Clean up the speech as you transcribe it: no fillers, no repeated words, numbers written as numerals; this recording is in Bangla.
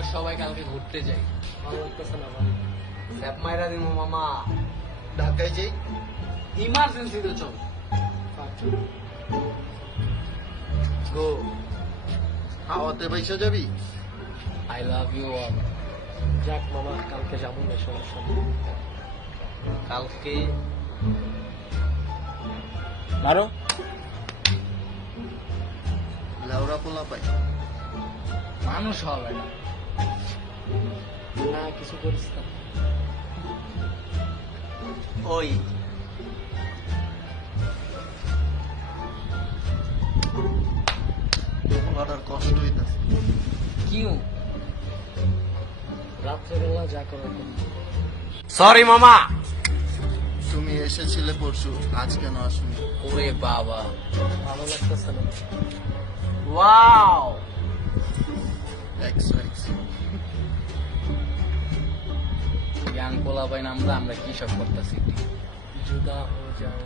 আমরা সবাই কালকে ঘুরতে যাই। ভালো লাগতেছে না ভাই। স্যাপ মাইরা দিমু মামা। ঢাকায় যাই। ইমার্জেন্সিতে চল। গো। হাওয়াতে পয়সা যাবি? I love you all. যাক মামা, কালকে যাবো না, সমস্যা নেই। কালকে মারো। লেওরা পোলা পাই। মানুষ হবে না। না কিছু করিস না। ওই পোলাটার কষ্ট হইতাছে। কিউ? রাত্রেবেলা যা করার করবো। সরি মামা। তুমি এসেছিলে পরশু, আজ কেন আসুনি? ওরে বাবা, ভালো লাগতেছে না। ওয়াও। X x. ইয়াং পোলা পাই আমরা কি সব করতেছি। জুদা হয়ে যাও।